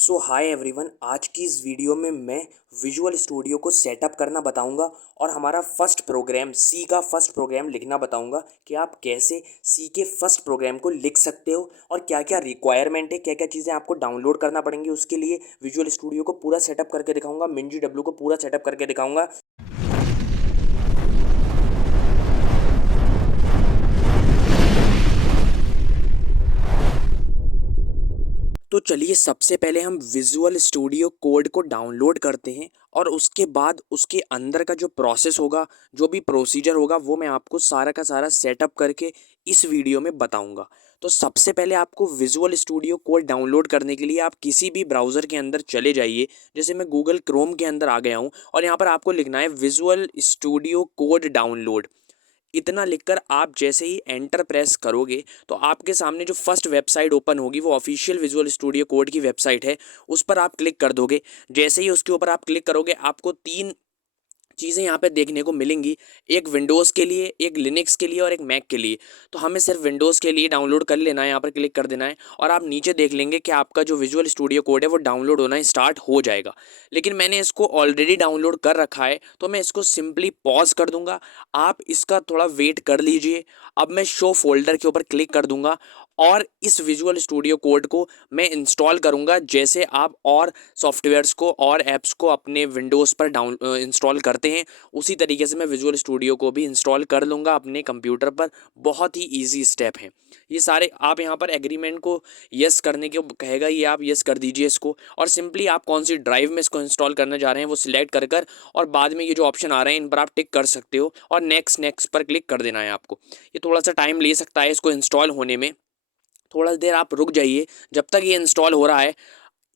सो hi everyone, आज की इस वीडियो में मैं विजुअल स्टूडियो को सेटअप करना बताऊंगा और हमारा फर्स्ट प्रोग्राम सी का फर्स्ट प्रोग्राम लिखना बताऊंगा कि आप कैसे सी के फर्स्ट प्रोग्राम को लिख सकते हो और क्या क्या रिक्वायरमेंट है, क्या क्या चीज़ें आपको डाउनलोड करना पड़ेंगी। उसके लिए विजुअल स्टूडियो को पूरा सेटअप करके दिखाऊंगा, मिंजी डब्ल्यू को पूरा सेटअप करके दिखाऊंगा। तो चलिए सबसे पहले हम विजुअल स्टूडियो कोड को डाउनलोड करते हैं और उसके बाद उसके अंदर का जो प्रोसेस होगा, जो भी प्रोसीजर होगा, वो मैं आपको सारा का सारा सेटअप करके इस वीडियो में बताऊंगा। तो सबसे पहले आपको विजुअल स्टूडियो कोड डाउनलोड करने के लिए आप किसी भी ब्राउज़र के अंदर चले जाइए। जैसे मैं गूगल क्रोम के अंदर आ गया हूँ और यहाँ पर आपको लिखना है विजुअल स्टूडियो कोड डाउनलोड। इतना लिखकर आप जैसे ही एंटर प्रेस करोगे तो आपके सामने जो फर्स्ट वेबसाइट ओपन होगी वो ऑफिशियल विजुअल स्टूडियो कोड की वेबसाइट है। उस पर आप क्लिक कर दोगे। जैसे ही उसके ऊपर आप क्लिक करोगे आपको तीन चीज़ें यहाँ पे देखने को मिलेंगी, एक विंडोज़ के लिए, एक लिनक्स के लिए और एक मैक के लिए। तो हमें सिर्फ विंडोज़ के लिए डाउनलोड कर लेना है, यहाँ पर क्लिक कर देना है और आप नीचे देख लेंगे कि आपका जो विजुअल स्टूडियो कोड है वो डाउनलोड होना स्टार्ट हो जाएगा। लेकिन मैंने इसको ऑलरेडी डाउनलोड कर रखा है तो मैं इसको सिंपली पॉज कर दूंगा। आप इसका थोड़ा वेट कर लीजिए। अब मैं शो फोल्डर के ऊपर क्लिक कर दूंगा और इस विजुअल स्टूडियो कोड को मैं इंस्टॉल करूंगा। जैसे आप और सॉफ्टवेयर्स को और ऐप्स को अपने विंडोज़ पर इंस्टॉल करते हैं, उसी तरीके से मैं विजुअल स्टूडियो को भी इंस्टॉल कर लूँगा अपने कंप्यूटर पर। बहुत ही ईजी स्टेप है ये सारे। आप यहाँ पर एग्रीमेंट को यस करने के कहेगा, ये आप यस कर दीजिए इसको और सिंपली आप कौन सी ड्राइव में इसको इंस्टॉल करने जा रहे हैं वो सिलेक्ट कर और बाद में ये जो ऑप्शन आ रहे हैं इन पर आप टिक कर सकते हो और नेक्स्ट नेक्स्ट पर क्लिक कर देना है आपको। ये थोड़ा सा टाइम ले सकता है इसको इंस्टॉल होने में, थोड़ा देर आप रुक जाइए जब तक ये इंस्टॉल हो रहा है।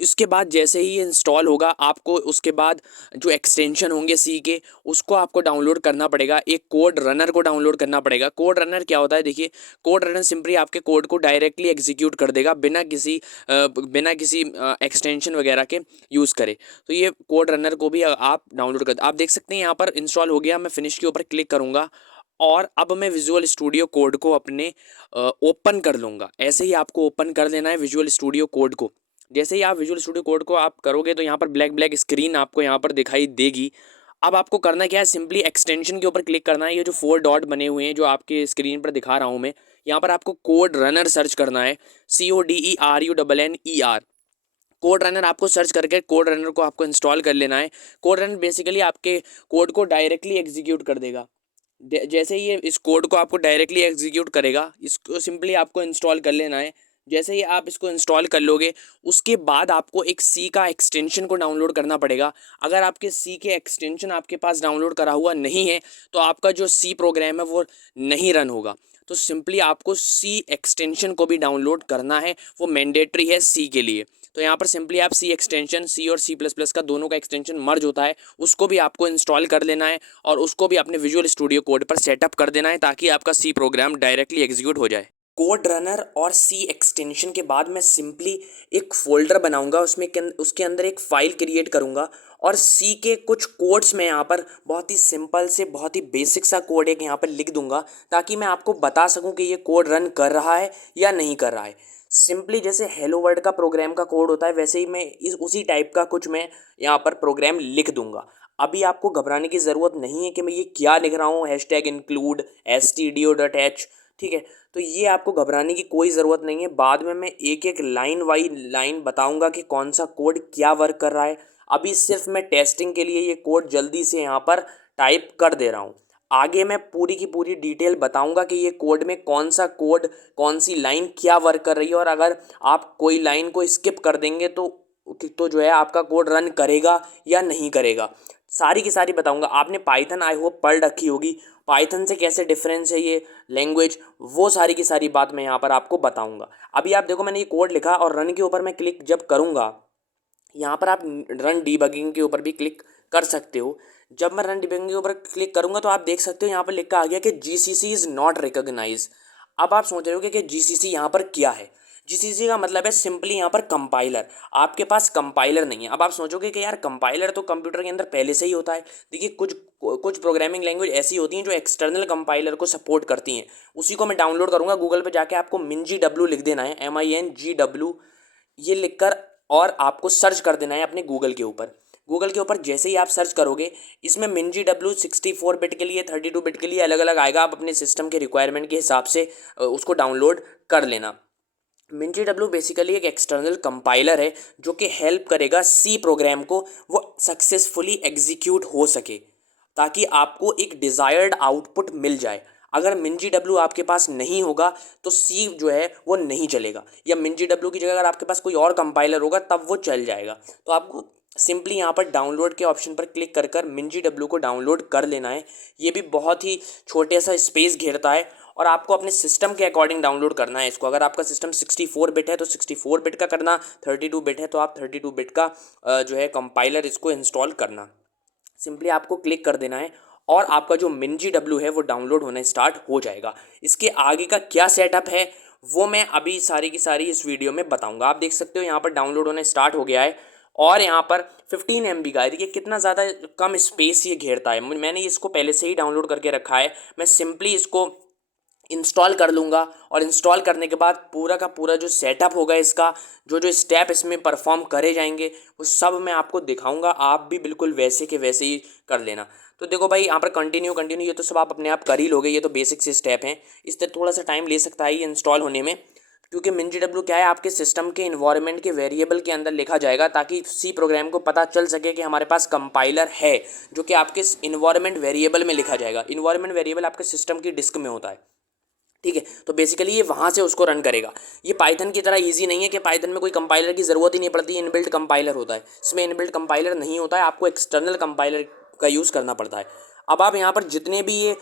इसके बाद जैसे ही ये इंस्टॉल होगा आपको उसके बाद जो एक्सटेंशन होंगे सी के उसको आपको डाउनलोड करना पड़ेगा। एक कोड रनर को डाउनलोड करना पड़ेगा। कोड रनर क्या होता है, देखिए कोड रनर सिंपली आपके कोड को डायरेक्टली एग्जीक्यूट कर देगा बिना किसी एक्सटेंशन वगैरह के यूज़ करे। तो ये कोड रनर को भी आप डाउनलोड कर, आप देख सकते हैं यहाँ पर इंस्टॉल हो गया। मैं फिनिश के ऊपर क्लिक करूँगा और अब मैं विजुअल स्टूडियो कोड को अपने ओपन कर लूँगा। ऐसे ही आपको ओपन कर लेना है विजुअल स्टूडियो कोड को। जैसे ही आप विजुअल स्टूडियो कोड को आप करोगे तो यहाँ पर ब्लैक ब्लैक स्क्रीन आपको यहाँ पर दिखाई देगी। अब आपको करना क्या है, सिंपली एक्सटेंशन के ऊपर क्लिक करना है। ये जो 4 डॉट बने हुए हैं जो आपके स्क्रीन पर दिखा रहा हूँ मैं, यहाँ पर आपको कोड रनर सर्च करना है, CODERUNNER। कोड रनर आपको सर्च करके कोड रनर को आपको इंस्टॉल कर लेना है। कोड रनर बेसिकली आपके कोड को डायरेक्टली एग्जीक्यूट कर देगा। जैसे ही ये इस कोड को आपको डायरेक्टली एग्जीक्यूट करेगा, इसको सिंपली आपको इंस्टॉल कर लेना है। जैसे ही आप इसको इंस्टॉल कर लोगे उसके बाद आपको एक सी का एक्सटेंशन को डाउनलोड करना पड़ेगा। अगर आपके सी के एक्सटेंशन आपके पास डाउनलोड करा हुआ नहीं है तो आपका जो सी प्रोग्राम है वो नहीं रन होगा। तो सिंपली आपको सी एक्सटेंशन को भी डाउनलोड करना है, वो मैंडेटरी है सी के लिए। तो यहाँ पर सिंपली आप सी एक्सटेंशन, सी और सी प्लस प्लस का दोनों का एक्सटेंशन मर्ज होता है, उसको भी आपको इंस्टॉल कर लेना है और उसको भी अपने विजुअल स्टूडियो कोड पर सेटअप कर देना है ताकि आपका सी प्रोग्राम डायरेक्टली एग्जीक्यूट हो जाए। कोड रनर और सी एक्सटेंशन के बाद मैं सिंपली एक फ़ोल्डर बनाऊंगा, उसके अंदर एक फ़ाइल क्रिएट करूंगा और सी के कुछ कोड्स मैं यहाँ पर बहुत ही सिंपल से बहुत ही बेसिक सा कोड एक यहाँ पर लिख दूंगा ताकि मैं आपको बता सकूं कि ये कोड रन कर रहा है या नहीं कर रहा है। सिंपली जैसे हेलो वर्ल्ड का प्रोग्राम का कोड होता है वैसे ही मैं उसी टाइप का कुछ मैं यहाँ पर प्रोग्राम लिख दूंगा। अभी आपको घबराने की ज़रूरत नहीं है कि मैं ये क्या लिख रहा हूँ, #include stdio.h, ठीक है। तो ये आपको घबराने की कोई ज़रूरत नहीं है। बाद में मैं एक एक लाइन वाई लाइन बताऊंगा कि कौन सा कोड क्या वर्क कर रहा है। अभी सिर्फ मैं टेस्टिंग के लिए ये कोड जल्दी से यहाँ पर टाइप कर दे रहा हूँ। आगे मैं पूरी की पूरी डिटेल बताऊंगा कि ये कोड में कौन सा कोड, कौन सी लाइन क्या वर्क कर रही है और अगर आप कोई लाइन को स्किप कर देंगे तो जो है आपका कोड रन करेगा या नहीं करेगा, सारी की सारी बताऊंगा। आपने पाइथन आई होप पढ़ रखी होगी, पाइथन से कैसे डिफरेंस है ये लैंग्वेज, वो सारी की सारी बात मैं यहाँ पर आपको बताऊंगा। अभी आप देखो मैंने ये कोड लिखा और रन के ऊपर मैं क्लिक जब करूँगा, यहाँ पर आप रन डीबगिंग के ऊपर भी क्लिक कर सकते हो। जब मैं रन डीबगिंग के ऊपर क्लिक करूँगा तो आप देख सकते हो यहाँ पर लिखा आ गया कि GCC इज़ नॉट रिकॉग्नाइज। अब आप सोच रहे हो कि GCC यहाँ पर क्या है। GCC का मतलब है सिंपली यहाँ पर कंपाइलर। आपके पास कंपाइलर नहीं है। अब आप सोचोगे कि यार कंपाइलर तो कंप्यूटर के अंदर पहले से ही होता है। देखिए कुछ कुछ प्रोग्रामिंग लैंग्वेज ऐसी होती हैं जो एक्सटर्नल कंपाइलर को सपोर्ट करती हैं। उसी को मैं डाउनलोड करूँगा। गूगल पे जाके आपको MinGW लिख देना है, MINGW। ये लिखकर और आपको सर्च कर देना है अपने गूगल के ऊपर। गूगल के ऊपर जैसे ही आप सर्च करोगे, इसमें MinGW 64 बिट के लिए 32 बिट के लिए अलग अलग आएगा। आप अपने सिस्टम के रिक्वायरमेंट के हिसाब से उसको डाउनलोड कर लेना। MinGW बेसिकली एक एक्सटर्नल कंपाइलर है जो कि हेल्प करेगा सी प्रोग्राम को वो सक्सेसफुली एग्जीक्यूट हो सके, ताकि आपको एक डिज़ायर्ड आउटपुट मिल जाए। अगर MinGW आपके पास नहीं होगा तो सी जो है वो नहीं चलेगा, या MinGW की जगह अगर आपके पास कोई और कंपाइलर होगा तब वो चल जाएगा। तो आपको सिंपली यहाँ पर डाउनलोड के ऑप्शन पर क्लिक कर कर MinGW को डाउनलोड कर लेना है। ये भी बहुत ही छोटे सा स्पेस घेरता है और आपको अपने सिस्टम के अकॉर्डिंग डाउनलोड करना है इसको। अगर आपका सिस्टम 64 बिट है तो 64 बिट का करना, 32 बिट है तो आप 32 बिट का जो है कंपाइलर इसको इंस्टॉल करना। सिंपली आपको क्लिक कर देना है और आपका जो MinGW है वो डाउनलोड होना स्टार्ट हो जाएगा। इसके आगे का क्या सेटअप है वो मैं अभी सारी की सारी इस वीडियो में बताऊंगा। आप देख सकते हो यहाँ पर डाउनलोड होना स्टार्ट हो गया है और यहाँ पर 15 MB का है। देखिए कितना ज़्यादा कम स्पेस ये घेरता है। मैंने इसको पहले से ही डाउनलोड करके रखा है। मैं सिंपली इसको इंस्टॉल कर लूँगा और इंस्टॉल करने के बाद पूरा का पूरा जो सेटअप होगा इसका, जो जो स्टेप इसमें परफॉर्म करे जाएंगे वो सब मैं आपको दिखाऊंगा। आप भी बिल्कुल वैसे के वैसे ही कर लेना। तो देखो भाई यहाँ पर कंटिन्यू कंटिन्यू, ये तो सब आप अपने आप कर ही लोगे, ये तो बेसिक से स्टेप हैं। इस तरह थोड़ा सा टाइम ले सकता है ये इंस्टॉल होने में, क्योंकि MinGW क्या है आपके सिस्टम के इन्वायरमेंट के वेरिएबल के अंदर लिखा जाएगा, ताकि सी प्रोग्राम को पता चल सके कि हमारे पास कंपाइलर है, जो कि आपके इन्वायरमेंट वेरिएबल में लिखा जाएगा। इन्वायरमेंट वेरिएबल आपके सिस्टम की डिस्क में होता है, ठीक है। तो बेसिकली ये वहाँ से उसको रन करेगा। ये पाइथन की तरह इजी नहीं है कि पाइथन में कोई कंपाइलर की ज़रूरत ही नहीं पड़ती, इनबिल्ट कंपाइलर होता है। इसमें इनबिल्ट कंपाइलर नहीं होता है, आपको एक्सटर्नल कंपाइलर का यूज़ करना पड़ता है। अब आप यहाँ पर जितने भी ये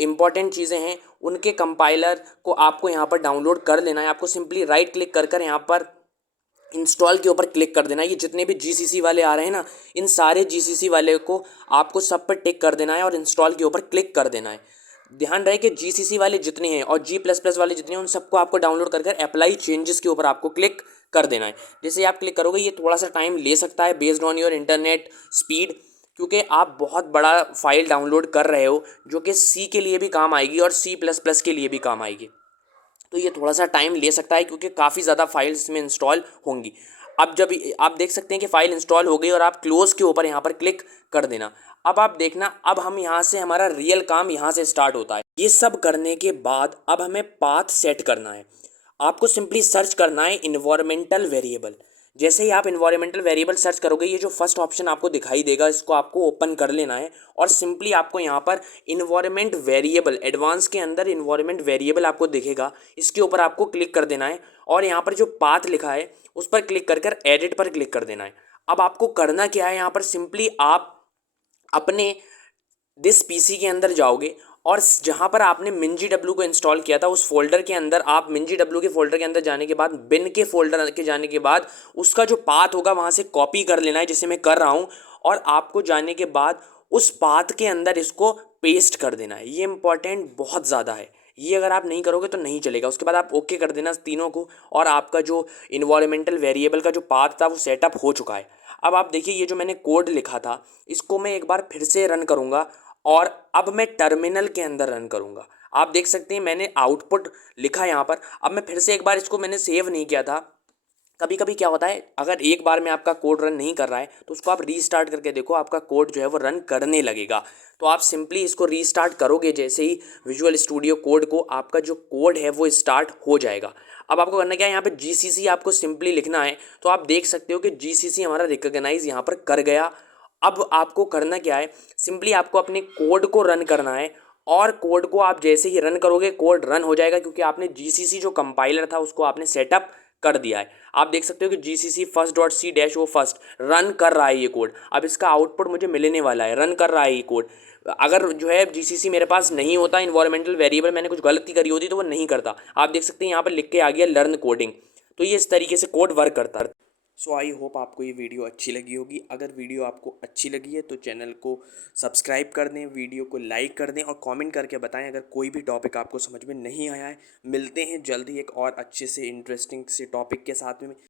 इंपॉर्टेंट चीज़ें हैं उनके कंपाइलर को आपको यहाँ पर डाउनलोड कर लेना है। आपको सिंपली राइट क्लिक कर कर यहाँ पर इंस्टॉल के ऊपर क्लिक कर देना है। ये जितने भी GCC वाले आ रहे हैं ना, इन सारे GCC वाले को आपको सब पर टिक कर देना है और इंस्टॉल के ऊपर क्लिक कर देना है। ध्यान रहे कि GCC वाले जितने हैं और G++ वाले जितने हैं उन सबको आपको डाउनलोड कर कर अप्लाई चेंजेस के ऊपर आपको क्लिक कर देना है। जैसे आप क्लिक करोगे ये थोड़ा सा टाइम ले सकता है based on your internet speed, क्योंकि आप बहुत बड़ा फाइल डाउनलोड कर रहे हो जो कि C के लिए भी काम आएगी और C++ के लिए भी काम आएगी। तो ये थोड़ा सा टाइम ले सकता है क्योंकि काफ़ी ज़्यादा फाइल्स इसमें इंस्टॉल होंगी। अब जब आप देख सकते हैं कि फ़ाइल इंस्टॉल हो गई और आप क्लोज़ के ऊपर यहाँ पर क्लिक कर देना। अब आप देखना, अब हम यहाँ से हमारा रियल काम यहाँ से स्टार्ट होता है। ये सब करने के बाद अब हमें पाथ सेट करना है। आपको सिंपली सर्च करना है इन्वायरमेंटल वेरिएबल। जैसे ही आप इन्वायरमेंटल वेरिएबल सर्च करोगे, ये जो फर्स्ट ऑप्शन आपको दिखाई देगा इसको आपको ओपन कर लेना है और सिंपली आपको यहाँ पर इन्वायरमेंट वेरिएबल, एडवांस के अंदर इन्वायरमेंट वेरिएबल आपको दिखेगा, इसके ऊपर आपको क्लिक कर देना है और यहाँ पर जो पाथ लिखा है उस पर क्लिक कर कर एडिट पर क्लिक कर देना है। अब आपको करना क्या है, यहाँ पर सिंपली आप अपने दिस पीसी के अंदर जाओगे और जहाँ पर आपने MinGW को इंस्टॉल किया था उस फोल्डर के अंदर, आप MinGW के फोल्डर के अंदर जाने के बाद बिन के फोल्डर के जाने के बाद उसका जो पाथ होगा वहाँ से कॉपी कर लेना है, जैसे मैं कर रहा हूँ, और आपको जाने के बाद उस पाथ के अंदर इसको पेस्ट कर देना है। ये इंपॉर्टेंट बहुत ज़्यादा है, ये अगर आप नहीं करोगे तो नहीं चलेगा। उसके बाद आप ओके कर देना तीनों को और आपका जो इन्वायरमेंटल वेरिएबल का जो पाथ था वो सेटअप हो चुका है। अब आप देखिए ये जो मैंने कोड लिखा था इसको मैं एक बार फिर से रन करूँगा और अब मैं टर्मिनल के अंदर रन करूँगा। आप देख सकते हैं मैंने आउटपुट लिखा यहाँ पर। अब मैं फिर से एक बार इसको मैंने सेव नहीं किया था। कभी कभी क्या होता है, अगर एक बार में आपका कोड रन नहीं कर रहा है तो उसको आप रीस्टार्ट करके देखो, आपका कोड जो है वो रन करने लगेगा। तो आप सिंपली इसको रीस्टार्ट करोगे जैसे ही विजुअल स्टूडियो कोड को, आपका जो कोड है वो स्टार्ट हो जाएगा। अब आपको करना क्या है, यहाँ पे GCC आपको सिंपली लिखना है। तो आप देख सकते हो कि GCC हमारा रिकॉग्नाइज यहाँ पर कर गया। अब आपको करना क्या है, सिंपली आपको अपने कोड को रन करना है और कोड को आप जैसे ही रन करोगे कोड रन हो जाएगा, क्योंकि आपने GCC जो कंपाइलर था उसको आपने सेटअप कर दिया है। आप देख सकते हो कि GCC first.c- वो फर्स्ट रन कर रहा है ये कोड। अब इसका आउटपुट मुझे मिलने वाला है, रन कर रहा है ये कोड। अगर जो है GCC मेरे पास नहीं होता, इन्वायरमेंटल वेरिएबल मैंने कुछ गलती करी होती तो वो नहीं करता। आप देख सकते हैं यहाँ पर लिख के आ गया लर्न कोडिंग। तो ये इस तरीके से कोड वर्क करता है। सो आई होप आपको ये वीडियो अच्छी लगी होगी। अगर वीडियो आपको अच्छी लगी है तो चैनल को सब्सक्राइब कर दें, वीडियो को लाइक कर दें और कमेंट करके बताएं अगर कोई भी टॉपिक आपको समझ में नहीं आया है। मिलते हैं जल्द ही एक और अच्छे से इंटरेस्टिंग से टॉपिक के साथ में।